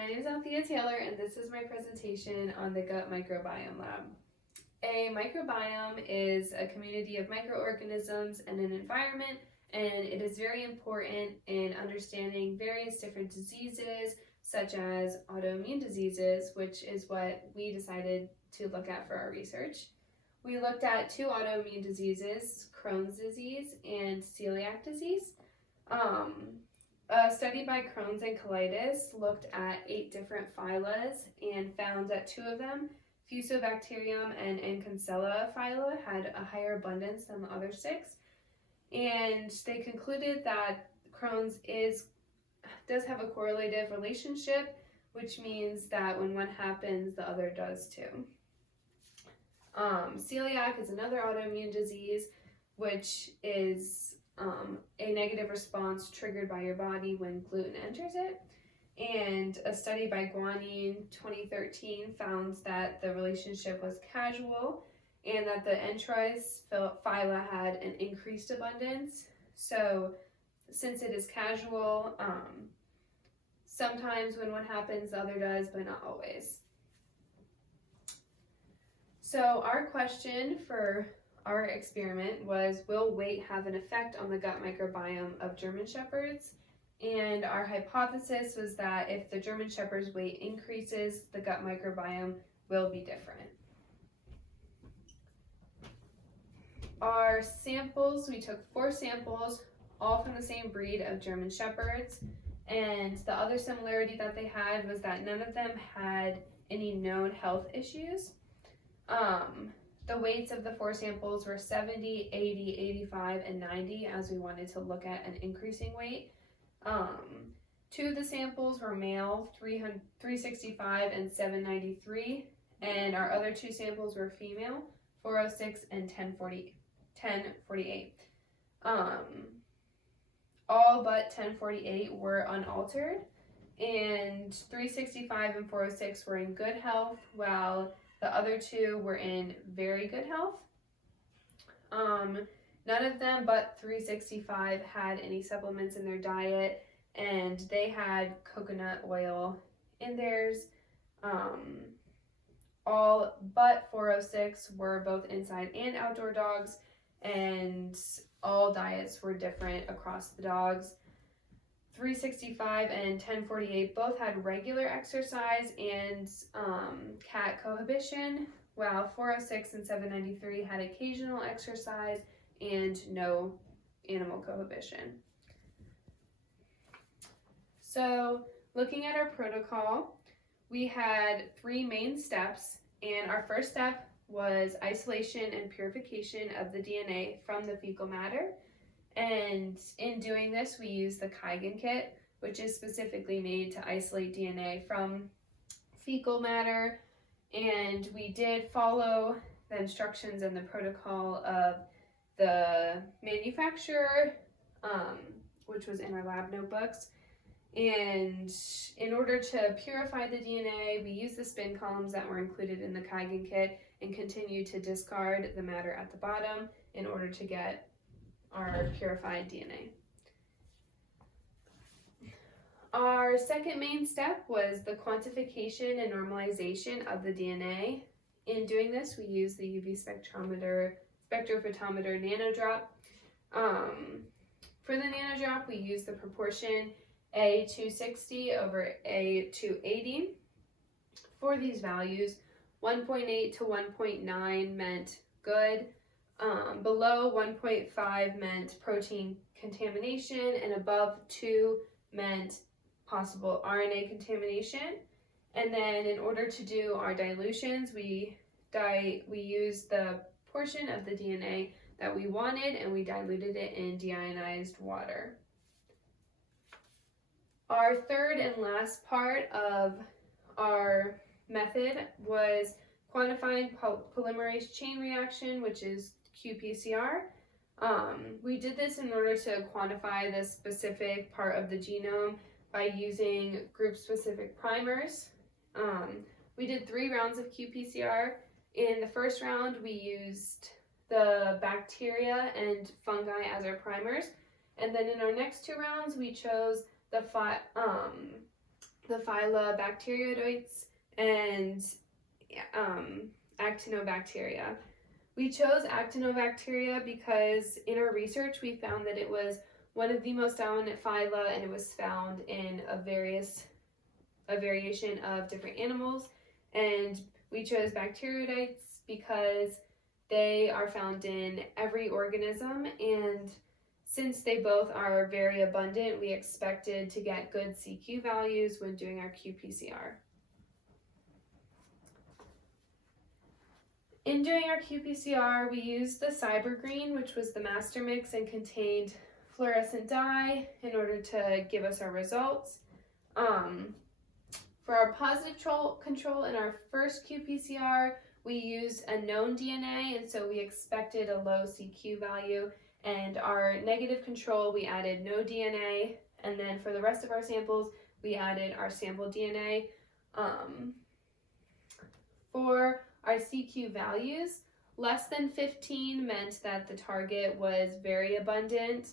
My name is Althea Taylor, and this is my presentation on the Gut Microbiome Lab. A microbiome is a community of microorganisms and an environment, and it is very important in understanding various different diseases, such as autoimmune diseases, which is what we decided to look at for our research. We looked at two autoimmune diseases, Crohn's disease and celiac disease. A study by Crohn's and colitis looked at 8 different phyla and found that 2 of them, Fusobacterium and Anconsella phyla, had a higher abundance than the other 6. And they concluded that Crohn's does have a correlative relationship, which means that when one happens, the other does too. Celiac is another autoimmune disease, which is a negative response triggered by your body when gluten enters it. And a study by Guanine 2013 found that the relationship was causal and that the enteroids phyla had an increased abundance. So since it is causal, sometimes when one happens, the other does, but not always. So our question for our experiment was, will weight have an effect on the gut microbiome of German Shepherds? And our hypothesis was that if the German Shepherd's weight increases, the gut microbiome will be different. Our samples, we took 4 samples, all from the same breed of German Shepherds. And the other similarity that they had was that none of them had any known health issues. The weights of the 4 samples were 70, 80, 85, and 90, as we wanted to look at an increasing weight. 2 of the samples were male, 365 and 793, and our other 2 samples were female, 406 and 1048. All but 1048 were unaltered, and 365 and 406 were in good health, while the other 2 were in very good health. None of them but 365 had any supplements in their diet, and they had coconut oil in theirs. All but 406 were both inside and outdoor dogs, and all diets were different across the dogs. 365 and 1048 both had regular exercise and cat cohabitation, while 406 and 793 had occasional exercise and no animal cohabitation. So, looking at our protocol, we had 3 main steps, and our first step was isolation and purification of the DNA from the fecal matter. And in doing this, we use the Kygen kit, which is specifically made to isolate DNA from fecal matter. And we did follow the instructions and the protocol of the manufacturer, which was in our lab notebooks. And in order to purify the DNA, we used the spin columns that were included in the Kygen kit and continue to discard the matter at the bottom in order to get our purified DNA. Our second main step was the quantification and normalization of the DNA. In doing this, we used the UV spectrophotometer nanodrop. For the nanodrop, we used the proportion A260 over A280. For these values, 1.8 to 1.9 meant good. Below 1.5 meant protein contamination, and above 2 meant possible RNA contamination. And then in order to do our dilutions, we used the portion of the DNA that we wanted, and we diluted it in deionized water. Our third and last part of our method was quantifying polymerase chain reaction, which is qPCR. We did this in order to quantify the specific part of the genome by using group-specific primers. We did 3 rounds of qPCR. In the first round, we used the bacteria and fungi as our primers, and then in our next 2 rounds, we chose the the phyla Bacteroidetes and Actinobacteria. We chose Actinobacteria because in our research we found that it was one of the most dominant phyla, and it was found in a variation of different animals. And we chose Bacteroidetes because they are found in every organism, and since they both are very abundant, we expected to get good CQ values when doing our qPCR. In doing our qPCR, we used the Cyber Green, which was the master mix and contained fluorescent dye in order to give us our results. For our positive control in our first qPCR, we used a known DNA, and so we expected a low CQ value. And our negative control, we added no DNA. And then for the rest of our samples, we added our sample DNA. For our CQ values, less than 15 meant that the target was very abundant.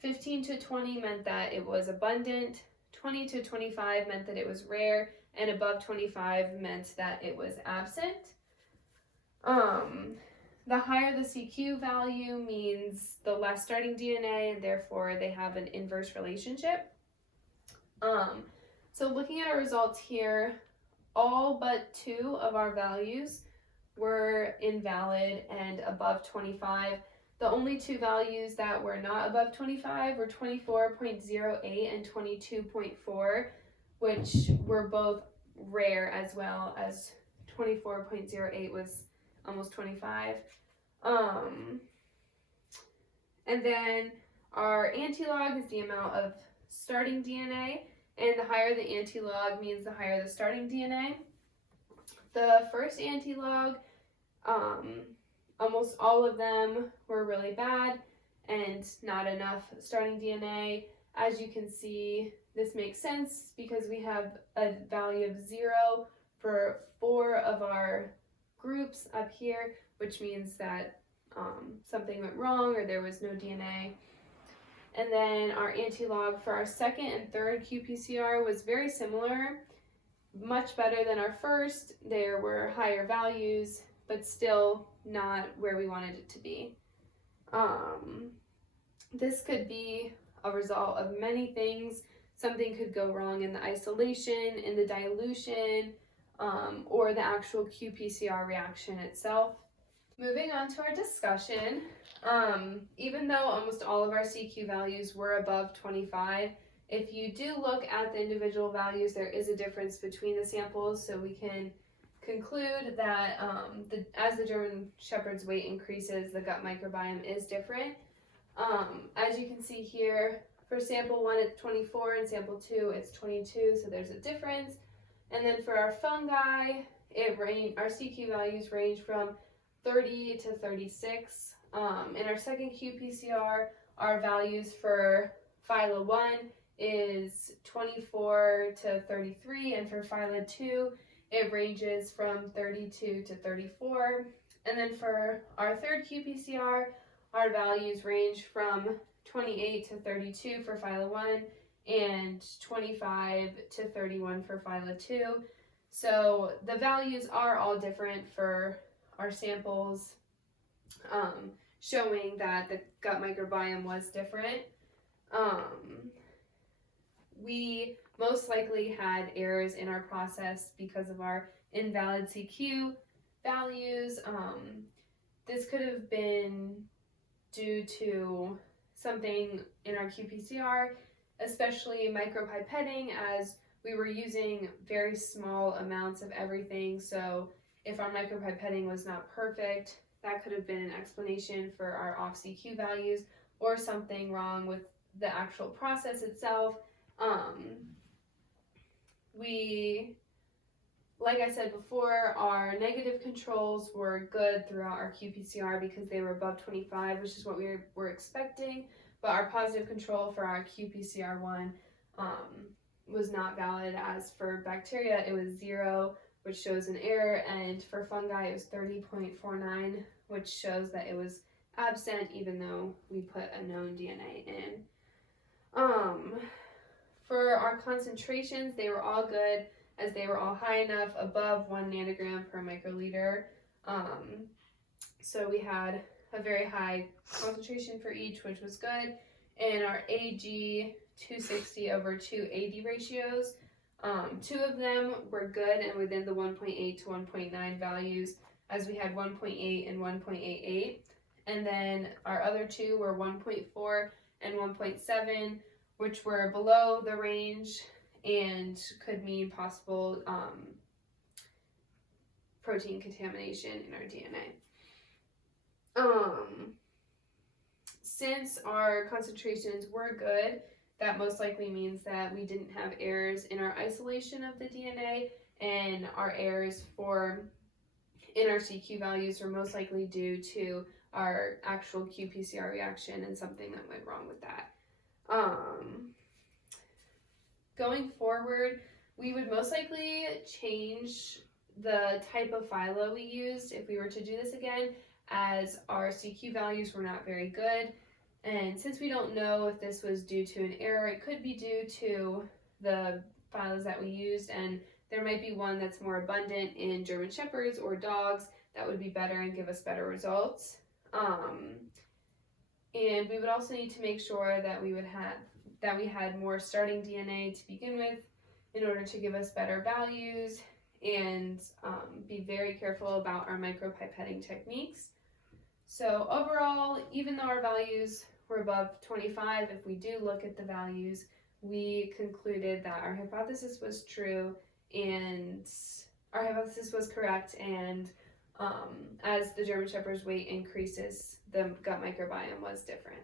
15 to 20 meant that it was abundant. 20 to 25 meant that it was rare. And above 25 meant that it was absent. The higher the CQ value means the less starting DNA, and therefore they have an inverse relationship. So looking at our results here, all but 2 of our values were invalid and above 25. The only 2 values that were not above 25 were 24.08 and 22.4, which were both rare, as well as 24.08 was almost 25. And then our antilog is the amount of starting DNA, and the higher the antilog means the higher the starting DNA. The first antilog, almost all of them were really bad and not enough starting DNA. As you can see, this makes sense because we have a value of 0 for 4 of our groups up here, which means that something went wrong or there was no DNA. And then our antilog for our second and third qPCR was very similar, much better than our first. There were higher values, but still not where we wanted it to be. This could be a result of many things. Something could go wrong in the isolation, in the dilution, or the actual qPCR reaction itself. Moving on to our discussion, even though almost all of our CQ values were above 25, if you do look at the individual values, there is a difference between the samples, so we can conclude that as the German Shepherd's weight increases, the gut microbiome is different. As you can see here, for sample 1 it's 24 and sample 2 it's 22, so there's a difference. And then for our fungi, our CQ values range from 30 to 36. In our second qPCR, our values for phyla 1 is 24 to 33, and for phyla 2, it ranges from 32 to 34. And then for our third qPCR, our values range from 28 to 32 for phyla 1 and 25 to 31 for phyla 2. So the values are all different for our samples, showing that the gut microbiome was different. We most likely had errors in our process because of our invalid CQ values. This could have been due to something in our qPCR, especially micropipetting, as we were using very small amounts of everything. So if our micropipetting was not perfect, that could have been an explanation for our off CQ values, or something wrong with the actual process itself. Like I said before, our negative controls were good throughout our qPCR because they were above 25, which is what we were expecting, but our positive control for our qPCR1 was not valid. As for bacteria, it was 0, which shows an error, and for fungi, it was 30.49, which shows that it was absent even though we put a known DNA in. For our concentrations, they were all good, as they were all high enough above 1 nanogram per microliter. So we had a very high concentration for each, which was good. And our AG 260 over 280 ratios, 2 of them were good and within the 1.8 to 1.9 values, as we had 1.8 and 1.88. And then our other 2 were 1.4 and 1.7, which were below the range and could mean possible protein contamination in our DNA. Since our concentrations were good, that most likely means that we didn't have errors in our isolation of the DNA, and our errors in our CQ values were most likely due to our actual qPCR reaction and something that went wrong with that. Going forward, we would most likely change the type of phyla we used if we were to do this again, as our CQ values were not very good. And since we don't know if this was due to an error, it could be due to the phylas that we used, and there might be one that's more abundant in German Shepherds or dogs that would be better and give us better results. And we would also need to make sure that we had more starting DNA to begin with in order to give us better values, and be very careful about our micropipetting techniques. So overall, even though our values were above 25, if we do look at the values, we concluded that our hypothesis was true and our hypothesis was correct, and as the German Shepherd's weight increases, the gut microbiome was different.